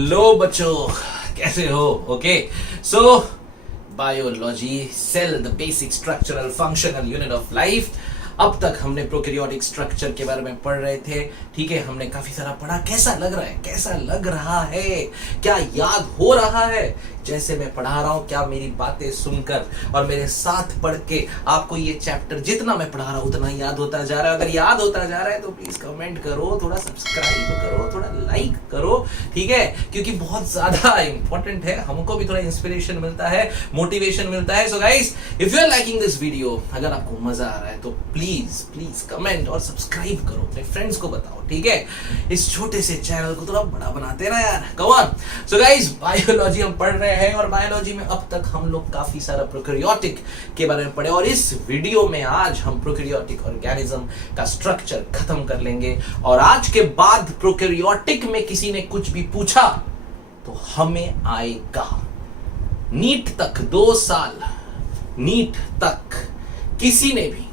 Hello बच्चों, कैसे हो? Okay, so biology, cell the basic structural functional unit of life. अब तक हमने प्रोकैरियोटिक स्ट्रक्चर के बारे में पढ़ रहे थे। ठीक है, हमने काफी सारा पढ़ा। कैसा लग रहा है? कैसा लग रहा है? क्या याद हो रहा है जैसे मैं पढ़ा रहा हूं? क्या मेरी बातें सुनकर और मेरे साथ पढ़ के आपको ये चैप्टर जितना मैं पढ़ा रहा हूं उतना याद होता जा रहा है? अगर याद होता जा रहा है तो प्लीज कमेंट करो, थोड़ा सब्सक्राइब करो, थोड़ा लाइक करो, ठीक है? क्योंकि बहुत ज्यादा इंपॉर्टेंट है, हमको भी थोड़ा इंस्पिरेशन मिलता है, मोटिवेशन मिलता है। So guys, if you are liking this video, अगर आपको मजा आ रहा है तो प्लीज कमेंट और सब्सक्राइब करो, अपने फ्रेंड्स को बताओ, ठीक है? इस छोटे से चैनल को थोड़ा बड़ा बनाते हैं ना यार, come on. So guys, biology हम पढ़ रहे हैं और बायोलॉजी में अब तक हम लोग काफी सारा प्रोकैरियोटिक के बारे में पढ़े और इस वीडियो में आज हम प्रोकैरियोटिक ऑर्गेनिज्म का स्ट्रक्चर खत्म कर लेंगे। और आज के बाद प्रोकैरियोटिक में किसी ने कुछ भी पूछा तो हमें आएगा नीट तक, 2 साल नीट तक किसी ने भी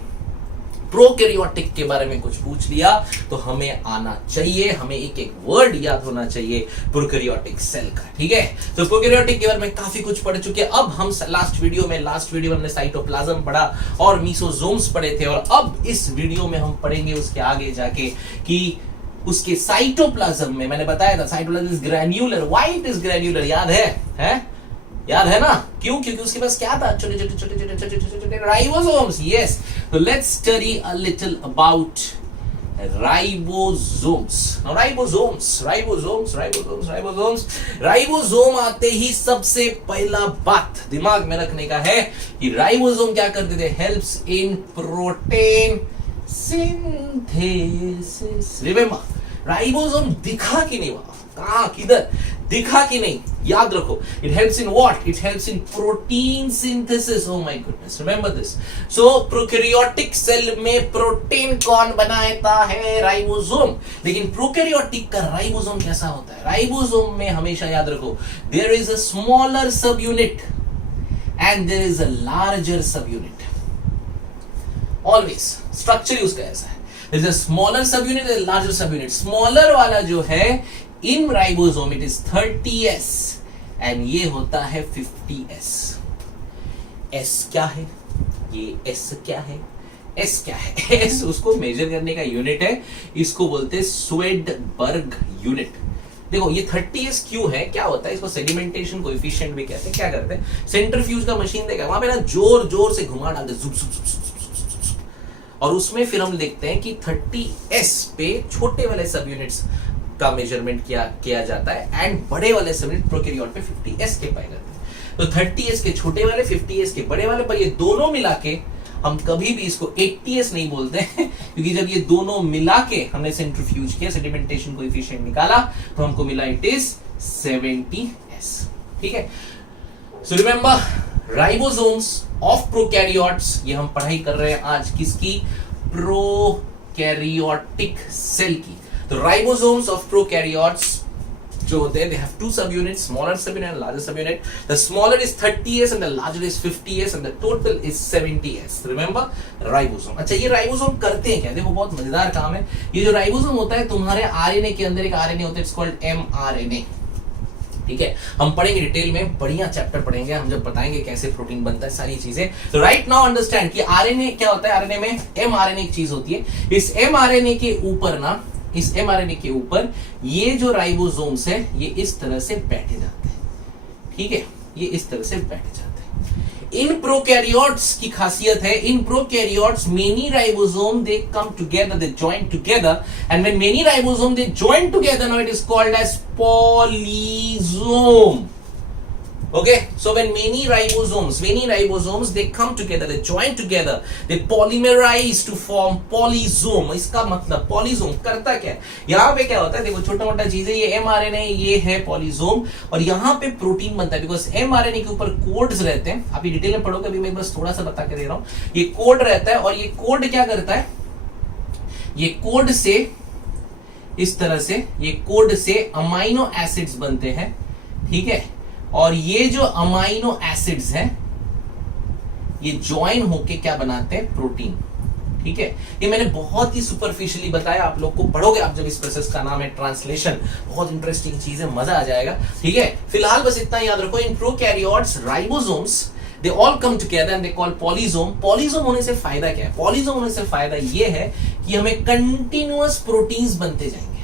प्रोकैरियोटिक के बारे में कुछ पूछ लिया तो हमें आना चाहिए, हमें एक एक वर्ड याद होना चाहिए प्रोकैरियोटिक सेल का, ठीक है? तो प्रोकैरियोटिक के बारे में काफी कुछ पढ़ चुके हैं। अब हम लास्ट वीडियो में हमने साइटोप्लाज्म पढ़ा और मीसोजोम्स पढ़े थे और अब इस वीडियो में हम पढ़ेंगे उसके आगे जाके कि उसके साइटोप्लाज्म में मैंने बताया था cytoplasm is granular. Why it is granular? याद है? याद है ना? क्यों? क्योंकि उसके पास क्या था? छोटे राइबोसोम्स। यस, तो let's study a little about ribosomes. Ribosome आते ही सबसे पहला बात दिमाग में रखने का है कि राइबोसोम क्या करते थे? Helps in protein synthesis. Remember, ribosome दिखा कि नहीं? वहां कहां, किधर दिखा कि नहीं? याद रखो, it helps in what? It helps in protein synthesis. Oh my goodness, remember this. So prokaryotic cell में प्रोटीन कौन बनाता है? राइबोसोम। लेकिन प्रोकैरियोटिक का राइबोसोम कैसा होता है? राइबोसोम में हमेशा याद रखो, there is a smaller sub unit and there is a larger sub unit. Always structure उसका ऐसा है, there is a smaller sub unit and larger sub unit. Smaller वाला जो है in ribosome it is 30S and ये होता है 50S। S क्या है? ये S क्या है? S क्या है? S उसको मेजर करने का यूनिट है, इसको बोलते हैं स्वेडबर्ग यूनिट। देखो ये 30S क्यों है, क्या होता है? इसको सेडिमेंटेशन कोएफिशिएंट भी कहते हैं। क्या करते हैं? सेंट्रीफ्यूज का मशीन देखा, वहां पे ना जोर से घुमा डालते, जुप जुप जुप जुप जुप जुप, और उसमें फिर हम देखते हैं कि 30S पे छोटे वाले सब यूनिट्स का मेजरमेंट किया जाता है एंड बड़े वाले सब यूनिट प्रोकैरियोट पे 50S के पाए जाते हैं। तो 30S के छोटे वाले, 50S के बड़े वाले, पर ये दोनों मिला के हम कभी भी इसको 80S नहीं बोलते हैं क्योंकि जब ये दोनों मिला के हमने सेंट्रीफ्यूज किया, सेडिमेंटेशन कोएफिशिएंट निकाला तो हमको मिला इट इज 70S। ठीक है, so remember ribosomes of prokaryotes, ये हम पढ़ाई कर रहे हैं आज किसकी? प्रोकैरियोटिक सेल की। तो राइबोसोम्स ऑफ प्रोकैरियोट्स जो होते हैं, they have two subunits, smaller subunit and larger subunit. The smaller is 30S and the larger is 50S and the total is 70S. Remember ribosome. अच्छा, ये राइबोसोम करते हैं क्या? देखो बहुत मजेदार काम है। ये जो राइबोसोम होता है तुम्हारे आरएनए के अंदर एक आरएनए होता है, इट्स कॉल्ड mRNA। ठीक है, हम पढ़ेंगे डिटेल में, बढ़िया चैप्टर पढ़ेंगे हम जब बताएंगे कैसे प्रोटीन बनता है, सारी चीजें। तो राइट नाउ अंडरस्टैंड कि आरएनए क्या होता है। आरएनए में mRNA एक चीज होती है। इस mRNA के ऊपर ना, इस mRNA के ऊपर ये जो राइबोसोम्स है ये इस तरह से बैठे जाते हैं। ठीक है, ये इस तरह से बैठे जाते हैं। इन प्रोकैरियोट्स की खासियत है, in prokaryotes many ribosome they come together, they join together and when many ribosome they join together now it is called as polysome. Okay, so when many ribosomes they come together, they join together, they polymerize to form polysome। इसका मतलब polysome करता क्या है? यहाँ पे क्या होता है? देखो छोटा मोटा चीज है, ये mRNA, ये है पॉलीसोम और यहाँ पे प्रोटीन बनता है बिकॉज mRNA के ऊपर कोड्स रहते हैं। आप ये डिटेल में पढ़ोगे, अभी मैं बस थोड़ा सा बता के दे रहा हूँ। ये कोड रहता है और ये कोड क्या करता है? ये कोड से इस तरह से, ये कोड से अमाइनो एसिड्स बनते हैं। ठीक है, और ये जो अमाइनो एसिड्स हैं ये ज्वाइन होके क्या बनाते हैं? प्रोटीन। ठीक है, ये मैंने बहुत ही सुपरफिशियली बताया, आप लोग को पढ़ोगे आप जब इस प्रोसेस का नाम है ट्रांसलेशन, बहुत इंटरेस्टिंग चीज है, मजा आ जाएगा। ठीक है, फिलहाल बस इतना याद रखो, in prokaryotes ribosomes they all come together and they call polysome. Polysome होने से फायदा क्या है? पॉलीजोम होने से फायदा ये है कि हमें कंटिन्यूअस प्रोटीन्स बनते जाएंगे।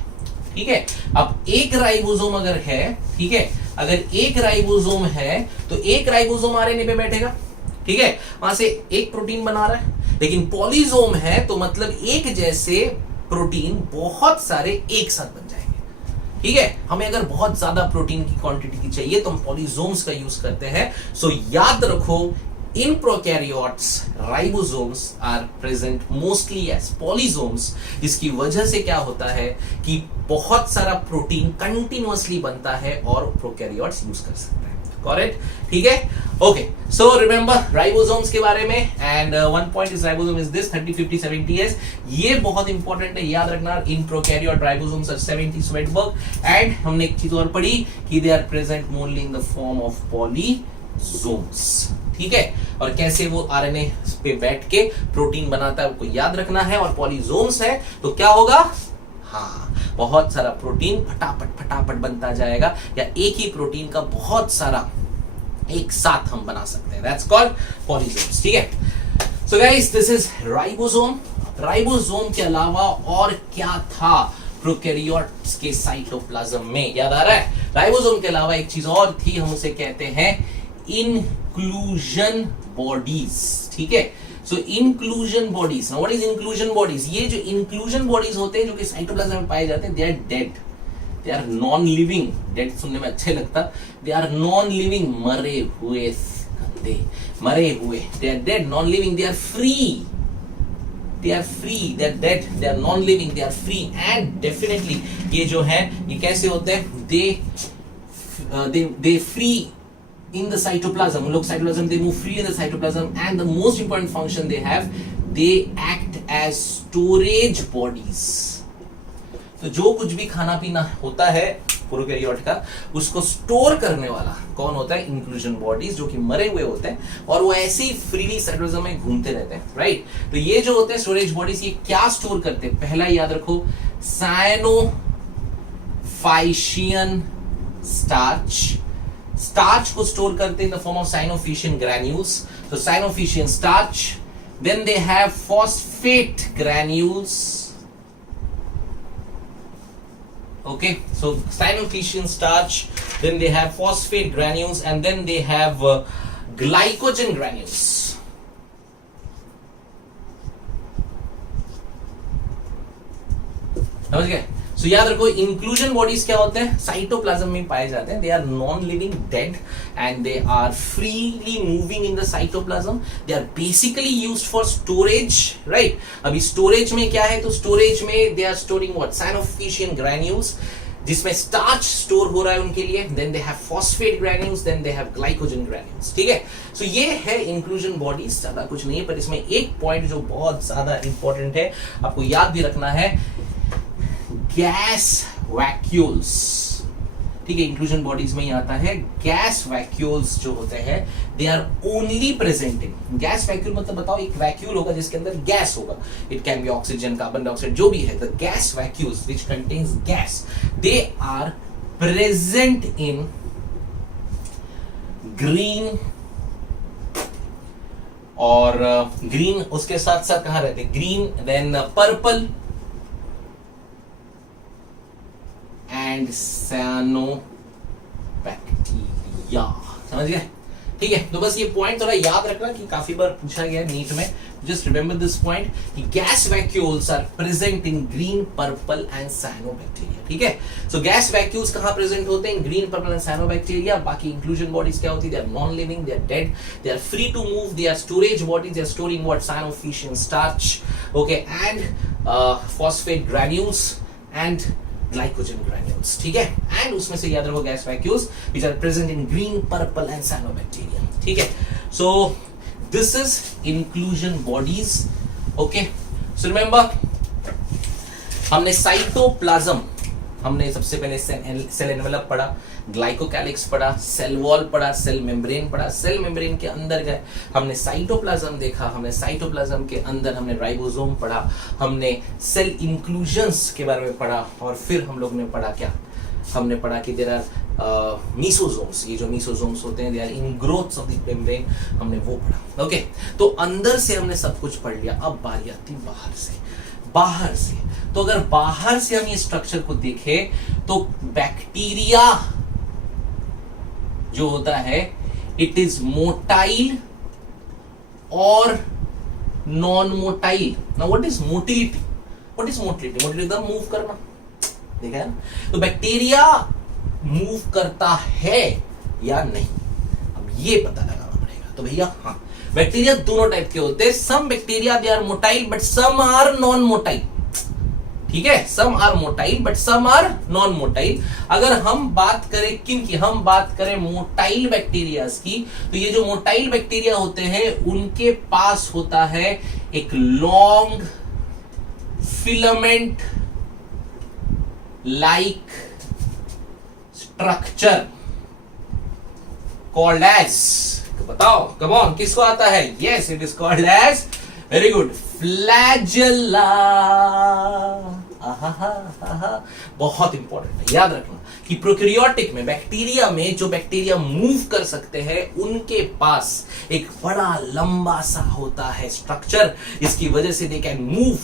ठीक है, अब एक राइबोसोम अगर है, ठीक है, अगर एक राइबोसोम है तो एक राइबोसोम आरएनए पे बैठेगा, ठीक है, वहां से एक प्रोटीन बना रहा है। लेकिन पॉलीजोम है तो मतलब एक जैसे प्रोटीन बहुत सारे एक साथ बन जाएंगे। ठीक है, हमें अगर बहुत ज्यादा प्रोटीन की क्वांटिटी की चाहिए तो हम पॉलीजोम्स का यूज करते हैं। सो याद रखो, in prokaryotes ribosomes are present mostly as polysomes. इसकी वजह से क्या होता है कि बहुत सारा प्रोटीन कंटिन्यूअसली बनता है और प्रोकैरियोट्स यूज कर सकते हैं। करेक्ट? ठीक है, ओके, सो रिमेंबर राइबोसोम्स के बारे में, and one point is ribosome is this 30 50 70s। ये बहुत इंपॉर्टेंट है, याद रखना। In prokaryote ribosomes are 70 Svedberg, and हमने एक चीज और पढ़ी कि they are present only in the form of polysomes. ठीक है, और कैसे वो आरएनए पे बैठ के प्रोटीन बनाता है आपको याद रखना है। और पॉलीजोम्स है तो क्या होगा? हाँ, बहुत सारा प्रोटीन फटाफट फटाफट बनता जाएगा, या एक ही प्रोटीन का बहुत सारा एक साथ हम बना सकते हैं। That's called polysomes. ठीक है, so guys this is ribosome. Ribosome के अलावा और क्या था प्रोकैरियोट्स के साइटोप्लाज्म में? याद आ रहा है? राइबोसोम के अलावा एक चीज और थी, हम उसे कहते हैं इंक्लूजन बॉडीज। ठीक है, so inclusion bodies, what is inclusion bodies? ये जो इंक्लूजन बॉडीज होते हैं जो कि साइटोप्लाज्म में पाए जाते हैं, they are dead, they are non living. Dead सुनने में अच्छा लगता, दे आर नॉन लिविंग, मरे हुए, गंदे मरे हुए, they are dead, non living, they are free, they are free, they are dead, they are non living, they are free, and definitely ये जो है ये कैसे होते हैं? they free in the cytoplasm, look cytoplasm, they move free in the cytoplasm, and the most important function they have, they act as storage bodies। तो जो कुछ भी खाना पीना होता है प्रोकैरियोट का, उसको स्टोर करने वाला कौन होता है? इंक्लूजन बॉडीज, जो कि मरे हुए होते हैं और वो ऐसे ही फ्रीली साइटोप्लाज्म में घूमते रहते हैं, राइट? तो ये जो होते हैं स्टोरेज बॉडीज, ये क्या स्टोर करते हैं? पहला याद रखो, साइनोफाइशियन स्टार्च। स्टार्च को स्टोर करते हैं in the form of cyanophycean granules. तो cyanophycean starch, then they have phosphate granules. Okay, so Cyanofician starch, then they have phosphate granules, and then they have glycogen granules. समझ गए? So याद रखो, inclusion bodies क्या होते हैं? Cytoplasm में पाए जाते हैं। They are non living, dead, and they are freely moving in the cytoplasm. They are basically used for storage, right? अभी स्टोरेज में क्या है? तो स्टोरेज में they are storing what? Cyanophycean granules, जिसमें स्टार्च स्टोर हो रहा है उनके लिए। Then they have phosphate granules, then they have glycogen granules. ठीक है, सो ये है इंक्लूजन बॉडीज। ज्यादा कुछ नहीं है, पर इसमें एक पॉइंट जो बहुत ज्यादा इंपॉर्टेंट है, आपको याद भी रखना है, गैस वैक्यूल्स। ठीक है, इंक्लूजन बॉडीज में ही आता है। गैस वैक्यूल्स जो होते हैं, they are only presenting. Gas vacuole मतलब बताओ, एक वैक्यूल होगा जिसके अंदर गैस होगा। It can be oxygen, carbon dioxide, जो भी है। The gas vacuoles which contains gas, they are present in green, और ग्रीन उसके साथ साथ कहां रहते? Green, then purple and cyanobacteria. समझ गए? ठीक है, तो बस ये पॉइंट थोड़ा याद रखना कि काफी बार पूछा गया है नीट में। जस्ट रिमेंबर दिस पॉइंट कि gas vacuoles are present in green, purple and cyanobacteria. ठीक है, सो गैस वैक्यूल्स कहां प्रेजेंट होते हैं? Green, purple and cyanobacteria. बाकी इंक्लूजन बॉडीज क्या होती है? They are non living, they are dead, they are free to move, they are storage bodies, they are storing what? Cyanophycean starch, okay, and phosphate granules and glycogen granules. ठीक है, and उसमें से याद रखो gas vacuoles which are present in green, purple and cyanobacteria. ठीक है, so this is inclusion bodies. Okay, so remember, हमने cytoplasm, हमने सबसे पहले सेल एनवेलप पढ़ा, ग्लाइकोकैलिक्स पढ़ा, सेल वॉल पढ़ा, सेल मेम्ब्रेन पढ़ा, सेल मेम्ब्रेन के अंदर गए, हमने साइटोप्लाज्म देखा, हमने साइटोप्लाज्म के अंदर हमने राइबोसोम पढ़ा, हमने सेल इंक्लूजन्स के बारे में पढ़ा, और फिर हम लोग ने पढ़ा क्या, हमने पढ़ा कि देयर आर मीसोसोम्स, ये जो मीसोसोम्स होते हैं they are in growths of the membrane, हमने वो पढ़ा। ओके, तो अंदर से हमने सब कुछ पढ़ लिया। अब बारी आती बाहर से। बाहर से तो अगर बाहर से हम ये स्ट्रक्चर को देखें तो बैक्टीरिया जो होता है इट इज मोटाइल और non motile. Now what is motility? What is motility? Motility एकदम मूव करना, देखा है ना? तो बैक्टीरिया मूव करता है या नहीं, अब ये पता लगाना पड़ेगा। तो भैया हाँ, बैक्टीरिया दोनों टाइप के होते हैं। Some bacteria they are motile but some are non motile, ठीक है? Some are motile but some are non motile. अगर हम बात करें किन की, हम बात करें मोटाइल बैक्टीरिया की, तो ये जो मोटाइल बैक्टीरिया होते हैं उनके पास होता है एक long filament like structure called as, बताओ कम ऑन, किसको आता है? Yes, it is called as, very good, flagella. बहुत इंपॉर्टेंट है, याद रखना कि प्रोकैरियोटिक में, बैक्टीरिया में, जो बैक्टीरिया मूव कर सकते हैं उनके पास एक बड़ा लंबा सा होता है स्ट्रक्चर, इसकी वजह से दे कैन मूव,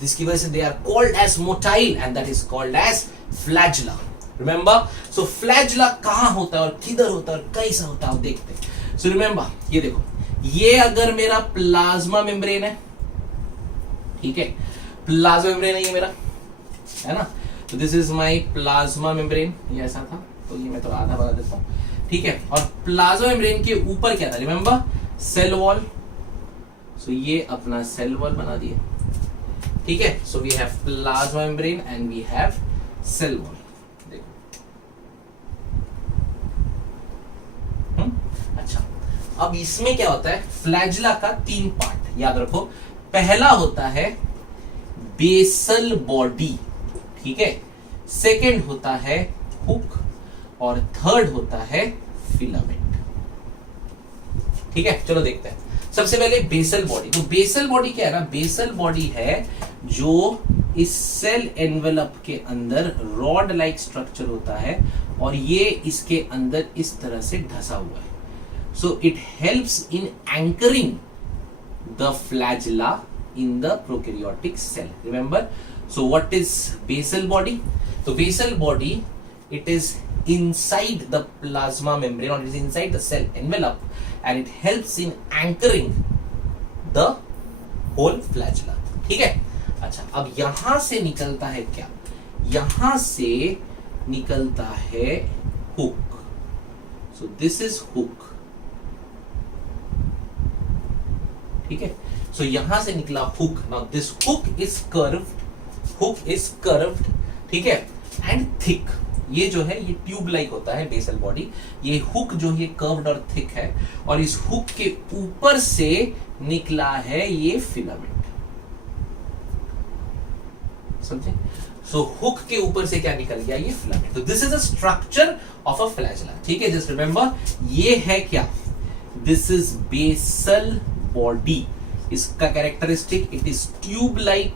जिसकी वजह से they are called as motile and that is called as flagella. Remember, so flagella कहां होता है और किधर होता है और कैसा होता है, आप देखते हैं। सो रिमेंबर, ये देखो, ये अगर मेरा प्लाज्मा मेम्ब्रेन है, ठीक है, प्लाज्मा मेम्ब्रेन है ये मेरा, है ना? तो this is my plasma membrane, ये ऐसा था, तो ये मैं तो आधा बना देता हूं, ठीक है? और प्लाज्मा मेम्ब्रेन के ऊपर क्या था? Remember, cell wall. सो ये अपना सेल वॉल बना दिए, ठीक है? So we have plasma membrane and we have cell wall. अच्छा, अब इसमें क्या होता है? फ्लैजेला का 3 पार्ट याद रखो। पहला होता है बेसल बॉडी, ठीक है? सेकंड होता है हुक और थर्ड होता है फिलामेंट, ठीक है? चलो देखते हैं। सबसे पहले बेसल बॉडी। तो बेसल बॉडी क्या है ना? बेसल बॉडी है जो इस सेल एनवेलप के अंदर रॉड लाइक स्ट्रक्चर होता है और ये इसके अंदर इस तरह से ढसा हुआ है। So it helps in anchoring the flagella in the prokaryotic cell. Remember? So what is basal body? So basal body, it is inside the plasma membrane or it is inside the cell envelope and it helps in anchoring the whole flagella. ठीक है? अच्छा, अब यहां से निकलता है क्या? यहां से निकलता है hook. So this is hook. ठीक है? सो यहां से निकला hook. Now this hook is curved, ठीक है, एंड थिक. ये जो है ये ट्यूब लाइक होता है बेसल बॉडी. ये हुक जो है कर्व्ड और थिक है और इस हुक के ऊपर से निकला है ये फिलामेंट. समझे? सो हुक के ऊपर से क्या निकल गया? ये फिलामेंट. तो this is a structure of a flagella. ठीक है, जस्ट रिमेंबर, ये है क्या? This is basal body. इसका characteristic, it is tube like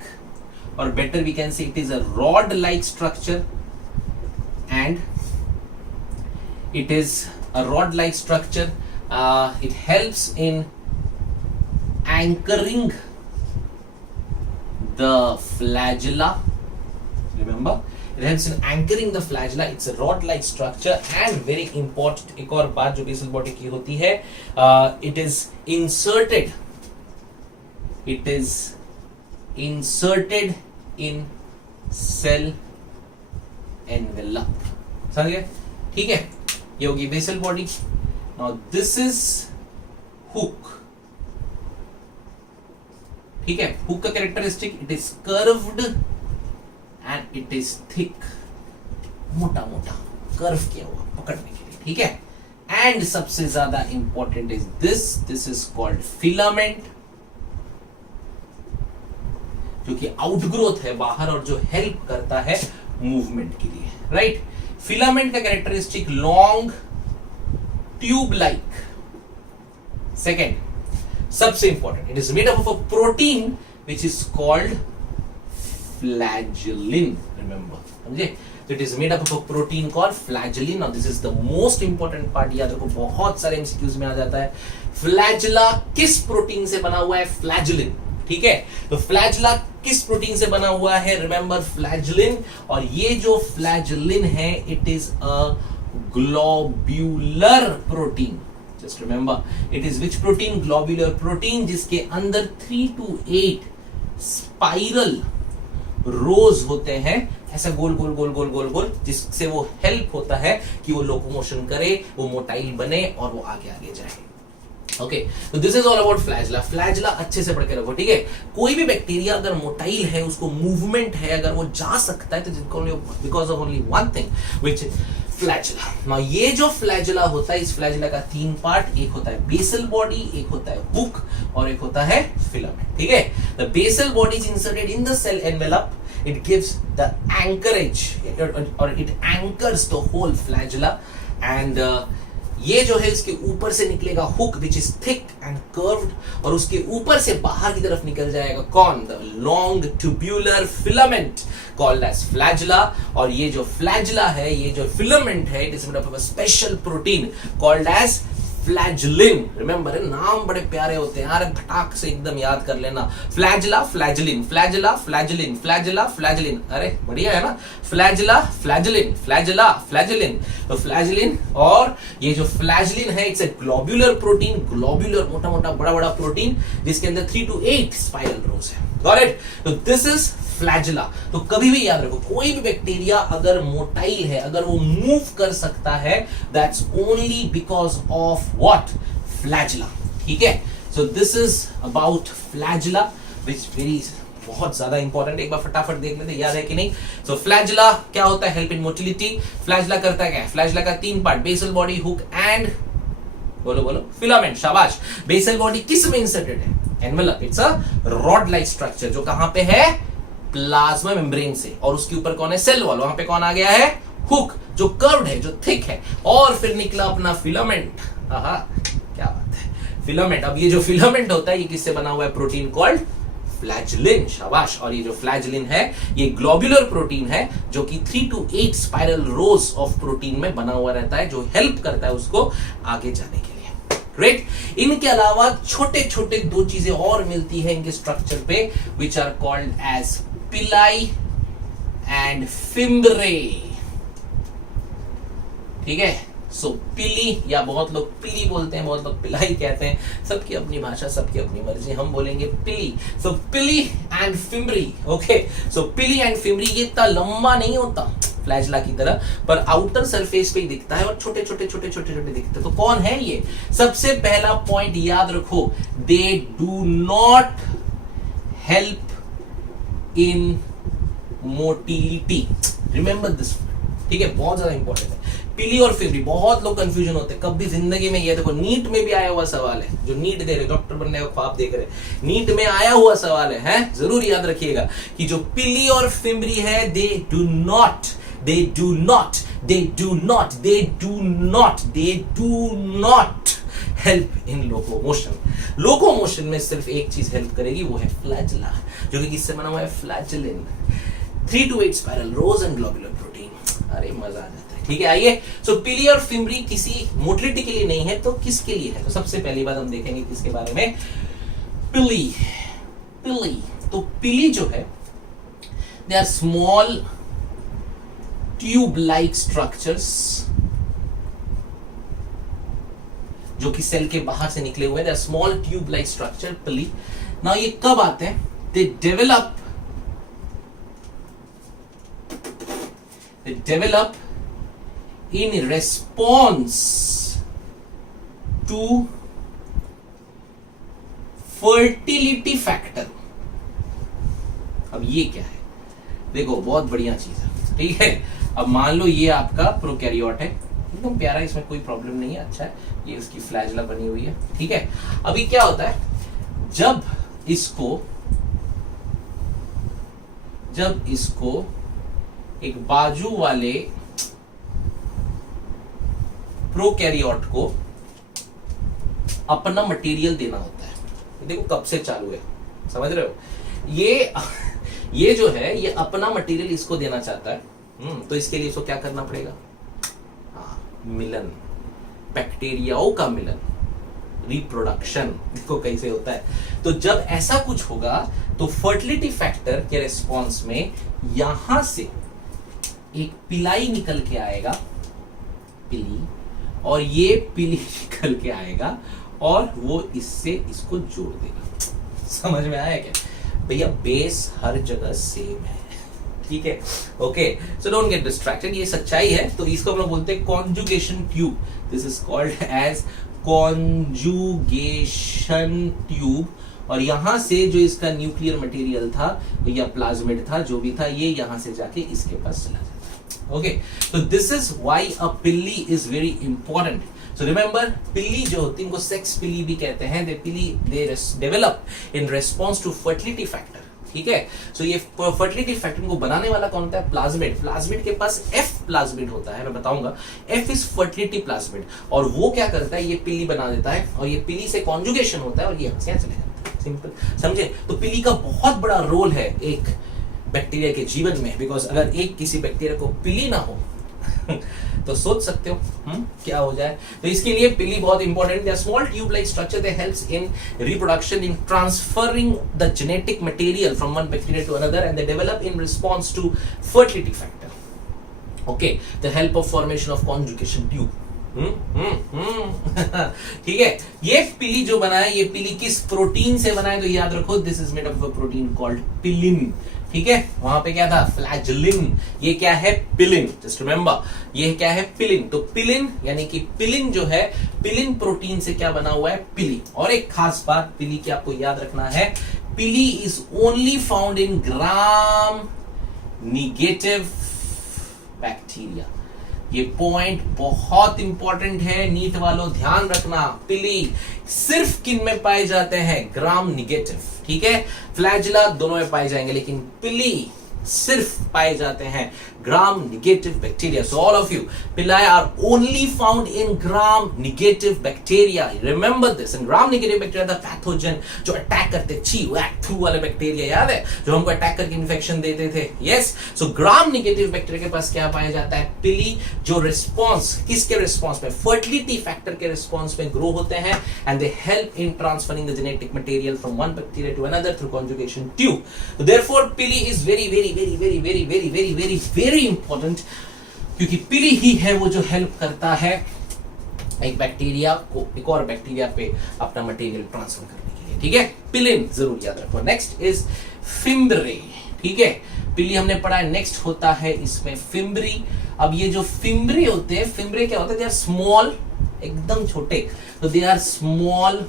और better we can say it is a rod like structure and it is a rod like structure. It helps in anchoring the flagella. Remember, it helps in anchoring the flagella. It's a rod-like structure and very important. एक और बात जो basal body की होती है, it is inserted in cell envelope. समझ गए? ठीक है, ये होगी basal body. Now this is hook. ठीक है, हुक का characteristic, it is curved and it is thick. मोटा मोटा कर्व किया हुआ पकड़ने के लिए. ठीक है, एंड सबसे ज्यादा important is this is called filament, जो कि आउटग्रोथ है बाहर और जो हेल्प करता है मूवमेंट के लिए. राइट? फिलामेंट का characteristic long tube like. Second, सबसे important, it is made up of a protein which is called flagellin. Remember, समझे? So it is made up of a protein called flagellin. Now this is the most important part, याद रखो, बहुत सारे MCQs में आ जाता है। Flagella किस protein से बना हुआ है? फ्लैजेलिन। ठीक है, तो फ्लैजिला किस प्रोटीन से बना हुआ है? रिमेंबर, फ्लैजेलिन। और ये जो फ्लैजेलिन है, it is a globular protein. Just remember, it is which protein? Globular protein, जिसके अंदर 3 to 8 स्पाइरल रोज होते हैं, ऐसा गोल गोल गोल गोल गोल गोल, जिससे वो हेल्प होता है कि वो लोकोमोशन करे, वो मोटाइल बने और वो आगे आगे जाए। ओके, तो this is all about flagella. Flagella अच्छे से पढ़ के रखो, ठीक है? कोई भी बैक्टीरिया अगर मोटाइल है, उसको मूवमेंट है, अगर वो जा सकता है, तो because of only one thing which flagella. Now ये जो फ्लैजिला होता है, इस फ्लैजिला का 3 पार्ट, एक होता है बेसल बॉडी, एक होता है हुक और एक होता है फिलामेंट। ठीक है, the basal body is inserted in the cell envelope, it gives the anchorage or it anchors the whole flagella and ये जो है इसके ऊपर से निकलेगा hook which is thick and curved और उसके ऊपर से बाहर की तरफ निकल जाएगा कौन? The long tubular filament called as flagella. और ये जो फ्लैजिला है, ये जो फिलामेंट है, it is made up of a special protein called as flagellin. Remember, नाम बड़े प्यारे होते हैं यार, फटाक से एकदम याद कर लेना। Flagella, flagellin, flagella, flagellin, flagella, flagellin. अरे बढ़िया है ना? Flagella, flagellin, flagella, flagellin. तो फ्लैजेलिन, और ये जो फ्लैजेलिन है, it's a globular protein. Globular, मोटा मोटा बड़ा बड़ा प्रोटीन, जिसके अंदर 3 to 8 स्पाइरल रोज है। Got it? तो दिस इज फ्लैजिला। तो कभी भी याद रखो, कोई भी बैक्टीरिया अगर मोटाइल है, अगर वो मूव कर सकता है, that's only because of what? Flagella. ठीक है, so this is about flagella which very बहुत ज्यादा इंपॉर्टेंट। एक बार फटाफट देख लेते, याद है कि नहीं? सो फ्लैजिला क्या होता है? Help in motility. फ्लैजिला करता है क्या? फ्लैजिला का 3 part, basal body, hook and बोलो बोलो फिलामेंट। शाबाश। बेसल बॉडी किस में इंसर्टेड है? Envelope. It's a rod like structure, जो कहां पे है? प्लाज्मा मेम्ब्रेन से। और उसके ऊपर कौन है? Cell wall. वहां पे कौन आ गया है? हुक, जो कर्व्ड है, जो थिक है। और फिर निकला अपना फिलामेंट। आहा, क्या बात है, फिलामेंट। अब ये जो फिलामेंट होता है, ये किससे बना हुआ है? Protein called flagellin. शाबाश। और ये जो फ्लैजेलिन है, ये ग्लोब्यूलर प्रोटीन है, जो कि 3 to 8 spiral rose of protein में बना हुआ रहता है, जो हेल्प करता है उसको आगे जाने के लिए। ग्रेट। इनके अलावा छोटे छोटे 2 चीजें और मिलती है इनके स्ट्रक्चर पे, विच आर कॉल्ड एज पिलाई एंड फिम्ब्रे। ठीक है, सो पिली, या बहुत लोग पिली बोलते हैं, बहुत लोग पिलाई कहते हैं, सबकी अपनी भाषा, सबकी अपनी मर्जी। हम बोलेंगे पिली। सो पिली एंड फिम्ब्री। ओके, सो पिली एंड फिम्ब्री, ये इतना लंबा नहीं होता फ्लैजिला की तरह, पर आउटर सरफेस पे ही दिखता है और छोटे छोटे छोटे छोटे छोटे दिखते हैं। तो कौन है ये? सबसे पहला पॉइंट याद रखो, दे do not help in motility. Remember this, ठीक है, बहुत ज्यादा इंपॉर्टेंट है। पिली और फिम्ब्री, बहुत लोग कंफ्यूजन होते हैं कभी जिंदगी में। ये देखो, नीट में भी आया हुआ सवाल है, जो नीट दे रहे, डॉक्टर बनने का ख्वाब देख रहे, नीट में आया हुआ सवाल है, जरूर याद रखिएगा कि जो पिली और फिम्ब्री है, दे do not help in locomotion. Locomotion में सिर्फ एक चीज हेल्प करेगी, वो है फ्लैजिला, जो कि किससे बना हुआ है? Flagellin. 3 to 8 spiral rows and globular protein. अरे मजा आ जाता है। ठीक है, आइए। सो पिली और फिम्ब्री किसी मोटिलिटी के लिए नहीं है, तो किसके लिए है? तो सबसे पहली बात हम देखेंगे किसके बारे में? पिली। पिली, तो पिली जो है, they are small tube like structures, जो कि सेल के बाहर से निकले हुए हैं। Small tube like structure, pili. Now ये कब आते हैं? They develop in response to fertility factor। अब ये क्या है? देखो, बहुत बढ़िया चीज है। ठीक है, अब मान लो ये आपका प्रोकैरियोट है, एकदम प्यारा, इसमें कोई प्रॉब्लम नहीं है, अच्छा है। ये उसकी फ्लैजिला बनी हुई है। ठीक है, अभी क्या होता है, जब इसको एक बाजू वाले प्रोकैरियोट को अपना मटेरियल देना होता है। देखो कब से चालू है, समझ रहे हो? ये जो है ये अपना मटेरियल इसको देना चाहता है। तो इसके लिए इसको क्या करना पड़ेगा? मिलन, बैक्टीरियाओं का मिलन, रिप्रोडक्शन। देखो कैसे होता है। तो जब ऐसा कुछ होगा तो फर्टिलिटी फैक्टर के रिस्पॉन्स में यहां से एक पिलाई निकल के आएगा, पिली, और ये पिली निकल के आएगा और वो इससे इसको जोड़ देगा। समझ में आया क्या भैया? बेस हर जगह सेम है, ठीक है? Okay, so don't get distracted. ये सच्चाई है। तो इसको हम लोग बोलते हैं conjugation tube. This is called as conjugation tube. और यहां से जो इसका न्यूक्लियर मटेरियल था या प्लाज्मिड था, जो भी था, ये यहां से जाके इसके पास चला जाता है। ओके, तो this is why a pili is very important. So remember, पिल्ली जो होती है उनको सेक्स पिल्ली भी कहते हैं। they develop in response to fertility factor, ठीक है? So ये fertility factor को बनाने वाला कौन होता है? प्लाज्मिड। प्लाज्मिड के पास F प्लाज्मिड होता है, मैं बताऊंगा। F इज फर्टिलिटी प्लाज्मिड, और वो क्या करता है? ये पिल्ली बना देता है, और ये पिल्ली से कॉन्जुगेशन होता है और ये यहां से चले जाता है। सिंपल, समझे? तो पिल्ली का बहुत बड़ा रोल है एक बैक्टीरिया के जीवन में, बिकॉज अगर एक किसी बैक्टीरिया को पिल्ली ना हो तो सोच सकते हो क्या हो जाए। तो इसके लिए पिली बहुत इंपॉर्टेंट है। Small tube like structure they helps in reproduction, in transferring the genetic material from one bacteria to another, and they develop in response to fertility factor. Okay, the help of formation of conjugation tube. ठीक है? ये पिली जो बना है, ये पिली किस प्रोटीन से बना है? तो याद रखो, this is made of a protein called pilin. ठीक है? वहां पे क्या था? फ्लैजेलिन। ये क्या है? पिलिन। जस्ट रिमेंबर, ये क्या है? पिलिन। तो पिलिन यानी कि पिलिन जो है, पिलिन प्रोटीन से क्या बना हुआ है? पिली। और एक खास बात पिली की आपको याद रखना है, पिली is only found in gram negative bacteria. ये पॉइंट बहुत इंपॉर्टेंट है, नीट वालों ध्यान रखना। पिली सिर्फ किन में पाए जाते हैं? ग्राम निगेटिव, ठीक है? फ्लैजिला दोनों में पाए जाएंगे, लेकिन पिली सिर्फ पाए जाते हैं gram negative bacteria. So all of you, pili are only found in gram negative bacteria. Remember this. And gram negative bacteria the pathogen जो अटैक करते, छी थ्रू वाले बैक्टीरिया, याद है? जो हमको अटैक करके इन्फेक्शन देते थे। यस, सो ग्राम निगेटिव बैक्टीरिया के पास क्या पाया जाता है? पिली, जो रिस्पॉन्स किसके रिस्पॉन्स में? फर्टिलिटी फैक्टर के रिस्पॉन्स में ग्रो होते हैं, and they help in transferring the genetic material from one bacteria to another through conjugation tube. So therefore pili is very very very very very very very very very important, क्योंकि pili ही है वो जो help करता है एक bacteria को एक और बैक्टीरिया पे अपना मटेरियल ट्रांसफर करने के लिए। ठीक है? पिलिन जरूर याद रखो। Next is fimbriae. ठीक है? पिली हमने पढ़ा है। नेक्स्ट होता है इसमें फिम्ब्री। अब ये जो फिम्ब्रे होते हैं, फिम्ब्रे क्या होता है? दे आर स्मॉल, एकदम छोटे। तो they are small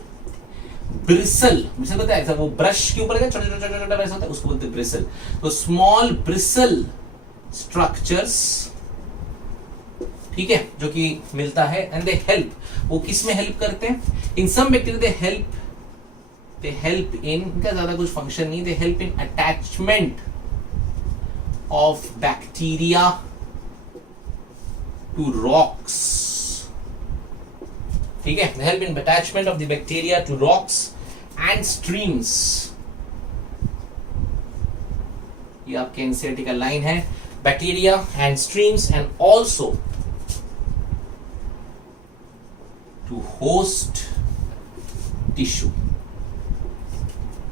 bristle. Bristle पता है? वो ब्रश के ऊपर छोटा छोटा छोटा वैसा होता है, उसको बोलते हैं ब्रिसल। तो स्मॉल ब्रिसल स्ट्रक्चर्स, ठीक है, जो कि मिलता है, एंड दे हेल्प। वो किस में हेल्प करते हैं? इन सम बैक्टीरिया दे हेल्प इन, इनका ज्यादा कुछ फंक्शन नहीं, they help in attachment of bacteria to rocks. ठीक है? they help in attachment of the bacteria to rocks and streams. ये आपके एनसीईआरटी का लाइन है, bacteria and streams and also to host tissue.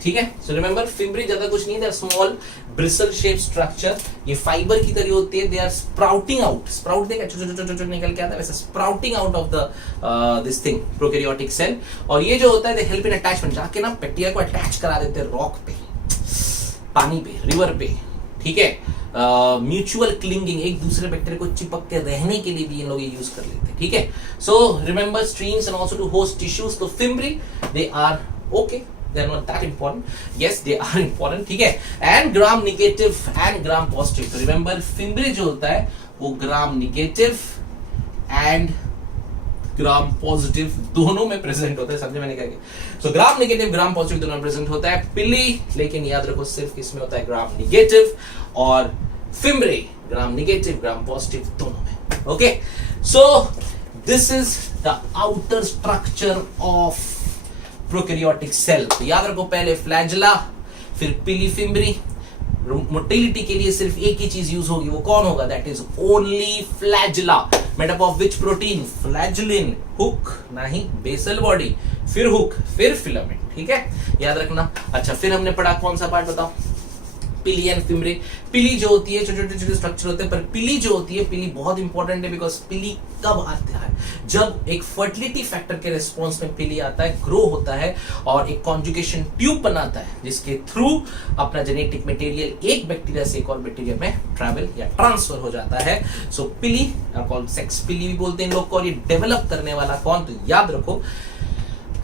ठीक है? सो रिमेंबर, फिम्ब्री ज्यादा कुछ नहीं, they small bristle shape structure. ये फाइबर की तरह होती है। They are sprouting out, sprout देखा छोटे निकल के आता है, वैसे sprouting out of the this thing, prokaryotic cell. और ये जो होता है, दे हेल्प इन अटैचमेंट, जाके ना बैक्टीरिया को अटैच करा देते हैं रॉक पे, पानी पे, रिवर पे। ठीक है? म्यूचुअल क्लिंगिंग, एक दूसरे बैक्टीरिया को चिपक के रहने के लिए भी ये लोग यूज कर लेते हैं। ठीक है? So remember, streams and also to host tissues. तो fimbriae they are okay, they are not that important. Yes, they are important. ठीक है? and gram negative and gram positive. तो remember, फिम्ब्रे जो होता है वो ग्राम निगेटिव एंड ग्राम पॉजिटिव दोनों में प्रेजेंट होता है। समझे मैंने क्या किया? सो ग्राम निगेटिव ग्राम पॉजिटिव दोनों में प्रेजेंट होता है पिली, लेकिन याद रखो सिर्फ किसमें होता है? Gram negative. और fimbriae gram negative gram positive दोनों में। Okay? So this is the outer structure of prokaryotic cell. तो याद रखो, पहले फ्लैजेला, फिर पिली फिम्बरी। मोटिलिटी के लिए सिर्फ एक ही चीज यूज होगी, वो कौन होगा? That is only flagella. Made up of which protein? Flagellin. Hook नहीं, बेसल बॉडी, फिर हुक, फिर फिलामेंट। ठीक है, याद रखना। अच्छा, फिर हमने पढ़ा कौन सा पार्ट बताओ? पिली एंड फिम्बरी। पिली जो होती है, छोटे छोटे स्ट्रक्चर होते हैं, पर पिली जो होती है, पिली बहुत इंपॉर्टेंट है, बिकॉज पिली कब आता है? जब एक फर्टिलिटी फैक्टर के रिस्पॉन्स में पिली आता है, ग्रो होता है और एक कॉन्जुगेशन ट्यूब बनाता है, जिसके थ्रू अपना जेनेटिक मटेरियल एक बैक्टीरिया से एक और बैक्टीरिया में ट्रैवल या ट्रांसफर हो जाता है। सो पिली, कॉल्ड सेक्स पिली भी बोलते हैं इन लोग को। और ये डेवलप करने वाला कौन? तो याद रखो,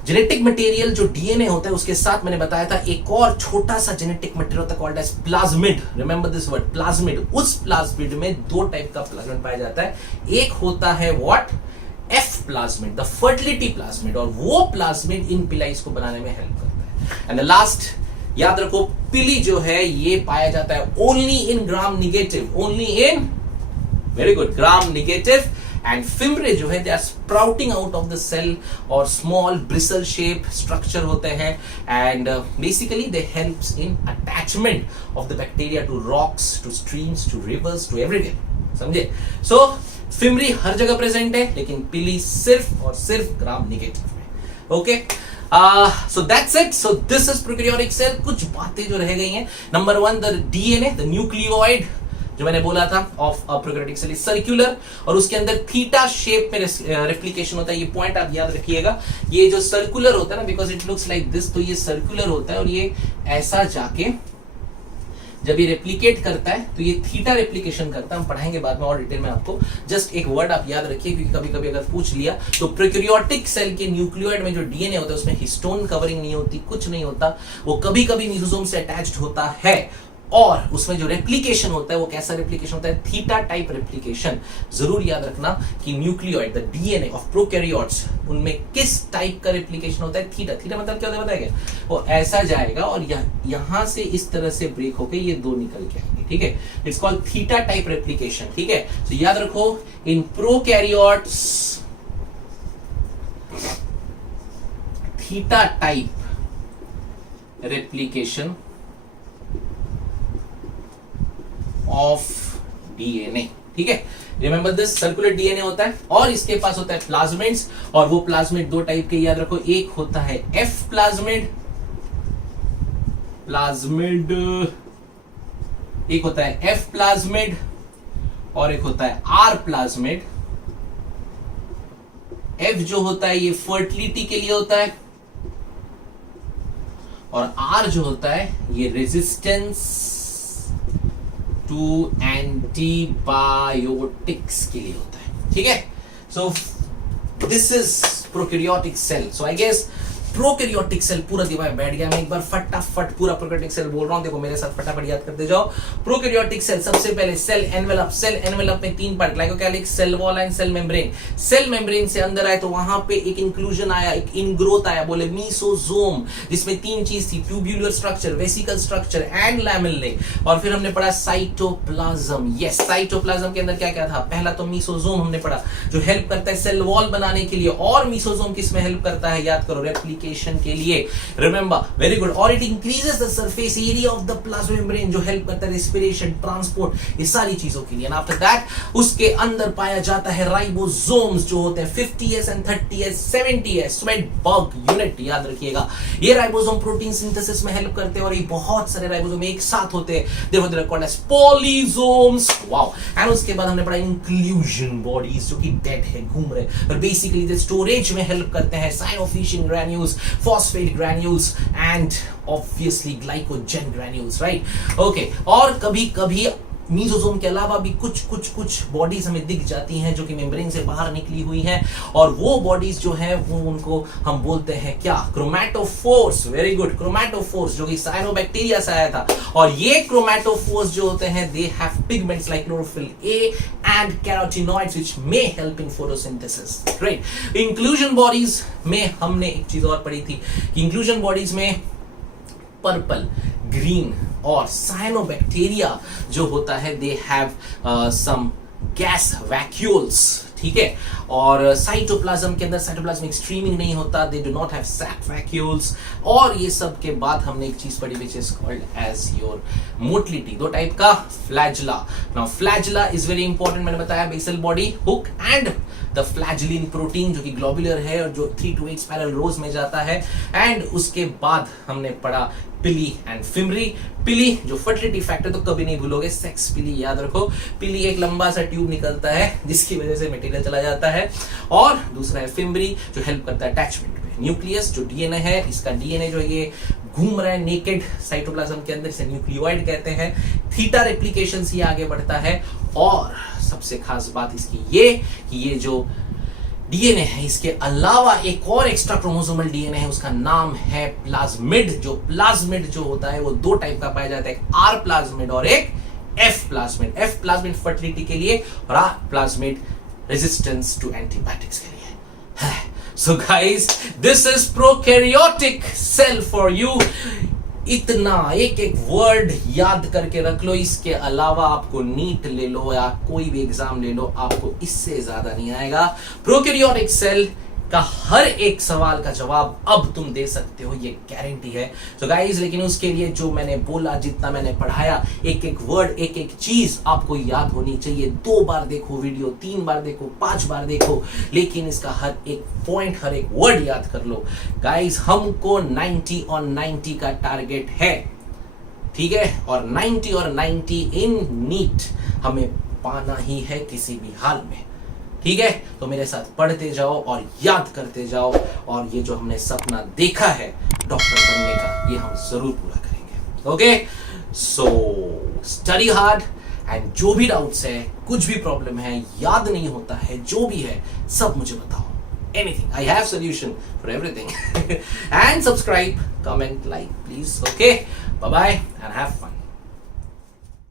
जेनेटिक मटेरियल जो डीएनए होता है, उसके साथ मैंने बताया था एक और छोटा सा जेनेटिक मटेरियल होता है, called as plasmid. Remember this word, plasmid. उस प्लाज्मिड में दो टाइप का प्लाज्मिड पाया जाता है। एक होता है what? F plasmid, the fertility plasmid, और वो प्लाज्मिड इन पिलाइज को बनाने में हेल्प करता है। एंड द लास्ट, याद रखो, पिली जो है ये पाया जाता है only in gram negative, only in, very good, gram negative. And fimbriae जो है, they are sprouting out of the cell, और स्मॉल ब्रिसल शेप स्ट्रक्चर होते हैं। And basically they helps in attachment of the bacteria to rocks, to streams, to rivers, to everywhere. समझे? So fimbriae हर जगह present है, लेकिन पिली सिर्फ और सिर्फ ग्राम नेगेटिव में। Okay, so that's it. So this is prokaryotic cell. कुछ बातें जो रह गई हैं। Number 1, the DNA, the nucleoid जो मैंने बोला था of prokaryotic cell is circular, और उसके अंदर थीटा शेप में रेप्लिकेशन होता है। ये पॉइंट आप याद रखिएगा। ये जो सर्कुलर होता है ना, because it looks like this, तो ये सर्कुलर होता है, और ये ऐसा जाके जब ये रेप्लिकेट करता है तो ये थीटा रेप्लिकेशन करता है। हम पढ़ाएंगे बाद में और डिटेल में आपको। जस्ट एक वर्ड आप याद रखिए, क्योंकि कभी कभी अगर पूछ लिया तो प्रोकैरियोटिक सेल के न्यूक्लियोइड में जो डीएनए होता है, उसमें हिस्टोन कवरिंग नहीं होती, कुछ नहीं होता। वो कभी कभी मीसोसोम से अटैच्ड होता है, और उसमें जो रेप्लिकेशन होता है वो कैसा रेप्लिकेशन होता है? Theta type replication. जरूर याद रखना कि nucleoid, the DNA of prokaryotes, उनमें किस टाइप का रेप्लिकेशन होता है? थीटा। थीटा मतलब क्या होता है बताएगा? वो ऐसा जाएगा और यहां से इस तरह से ब्रेक होकर ये दो निकल के आएंगे। ठीक है, it's called theta type replication. ठीक है, तो याद रखो, in prokaryotes theta type replication of DNA. ठीक है, रिमेंबर दिस, सर्कुलर डीएनए होता है, और इसके पास होता है प्लाज्मिड्स, और वो प्लाज्मिड दो टाइप के याद रखो। एक होता है एफ प्लाज्मिड, एक होता है एफ प्लाज्मिड, और एक होता है आर प्लाज्मिड। एफ जो होता है ये फर्टिलिटी के लिए होता है, और आर जो होता है ये रेजिस्टेंस टू एंटीबायोटिक्स के लिए होता है। ठीक है, so this is prokaryotic cell. So I guess prokaryotic cell पूरा दिमाग बैठ गया। मैं एक बार फटाफट पूरा प्रोकैरियोटिक सेल बोल रहा हूं, देखो मेरे साथ फटाफट याद करते जाओ। प्रोकैरियोटिक सेल, सबसे पहले सेल एनवेलप। सेल एनवेलप में तीन part, glycocalyx, cell wall and cell membrane. Cell membrane से अंदर आए तो वहां पे एक इंक्लूजन आया, एक इनग्रोथ आया, बोले मीसोजोम, जिसमें तीन चीज थी, tubular structure, vesicle structure and lamellae. और फिर हमने पढ़ा साइटोप्लाज्म। यस, साइटोप्लाज्म के अंदर क्या क्या था? पहला तो मीसोजोम हमने पढ़ा, जो हेल्प करता है सेल वॉल बनाने के लिए, और मीसोजोम किसमें हेल्प करता है? याद करो, रेप्लिकेशन के लिए। Remember, very good. और it increases the surface area of the plasma membrane, जो हेल्प करता है रेस्पिरेशन, ट्रांसपोर्ट, ये सारी चीजों के लिए। एंड आफ्टर दैट उसके अंदर पाया जाता है राइबोसोम्स, जो होते हैं 50s and 30s 70s sweat bug unit. याद रखिएगा, ये राइबोसोम प्रोटीन सिंथेसिस में हेल्प करते हैं, और ये बहुत सारे राइबोसोम एक साथ होते हैं, there they are called as polysomes. Wow. And उसके बाद हमने पढ़ा इंक्लूजन बॉडीज, जो कि डेड है, घूम रहे, पर बेसिकली द स्टोरेज में हेल्प करते हैं। साइनोफिशिन granules, phosphate granules and obviously glycogen granules, right? Okay, और कभी कभी मीसोसोम के अलावा भी कुछ बॉडीज हमें दिख जाती हैं, जो कि मेम्ब्रेन से बाहर निकली हुई हैं, और वो बॉडीज जो है वो उनको हम बोलते हैं क्या? क्रोमैटोफोर्स। वेरी गुड, क्रोमैटोफोर्स, जो कि साइनोबैक्टीरिया से आया था। और ये क्रोमैटोफोर्स जो होते हैं, they have pigments like chlorophyll a and carotenoids which may help in photosynthesis. Right, inclusion bodies में हमने एक चीज और पढ़ी थी कि इंक्लूजन बॉडीज में पर्पल, ग्रीन और साइनोबैक्टीरिया जो होता है, they have some gas vacuoles. ठीक है। और साइटोप्लाज्म के अंदर साइटोप्लाज्मिक स्ट्रीमिंग नहीं होता, they do not have sac vacuoles. और ये सब के बाद हमने एक चीज पढ़ी which is called as your motility, दो टाइप का flagella. Now flagella is very important, मैंने बताया basal body hook and the flagellin protein जो कि ग्लोबुलर है और जो 3 to 8 स्पाइरल रोज में जाता है। एंड उसके बाद हमने पढ़ा पिली एंड फिमरी। पिली जो फर्टिलिटी फैक्टर, तो कभी नहीं भूलोगे, सेक्स पिली याद रखो। पिली एक लंबा सा ट्यूब निकलता है जिसकी वजह से मटेरियल चला जाता है। और दूसरा है फिमरी जो हेल्प करता है अटैचमेंट में। न्यूक्लियस जो डीएनए है, इसका डीएनए जो ये घूम रहा है नेकेड साइटोप्लाज्म के अंदर, इसे न्यूक्लियोइड कहते हैं। थीटा रेप्लिकेशन से आगे बढ़ता है। और सबसे खास बात इसकी ये कि ये जो डीएनए है इसके अलावा एक और एक्स्ट्रा क्रोमोसोमल डीएनए है, उसका नाम है प्लाज्मिड। जो प्लाज्मिड जो होता है वो दो टाइप का पाया जाता है, एक आर प्लाज्मिड और एक F plasmid. F plasmid fertility के लिए और R plasmid resistance to antibiotics के लिए। So guys, this is prokaryotic cell for you. इतना एक एक वर्ड याद करके रख लो। इसके अलावा आपको नीट ले लो या कोई भी एग्जाम ले लो, आपको इससे ज्यादा नहीं आएगा। प्रोकैरियोटिक सेल का हर एक सवाल का जवाब अब तुम दे सकते हो, ये गारंटी है। तो गाइस, लेकिन उसके लिए जो मैंने बोला, जितना मैंने पढ़ाया, एक एक वर्ड, एक एक चीज आपको याद होनी चाहिए। 2 बार देखो वीडियो, 3 बार देखो, 5 बार देखो, लेकिन इसका हर एक पॉइंट, हर एक वर्ड याद कर लो। गाइस, हमको 90 और 90 का टारगेट है, ठीक है। और 90 और 90 इन नीट हमें पाना ही है किसी भी हाल में, ठीक है। तो मेरे साथ पढ़ते जाओ और याद करते जाओ, और ये जो हमने सपना देखा है डॉक्टर बनने का, ये हम जरूर पूरा करेंगे। Okay, so study hard and जो भी डाउट्स है, कुछ भी प्रॉब्लम है, याद नहीं होता है, जो भी है सब मुझे बताओ। Anything, I have solution for everything. And subscribe, comment, like, please. Okay, bye bye and have fun.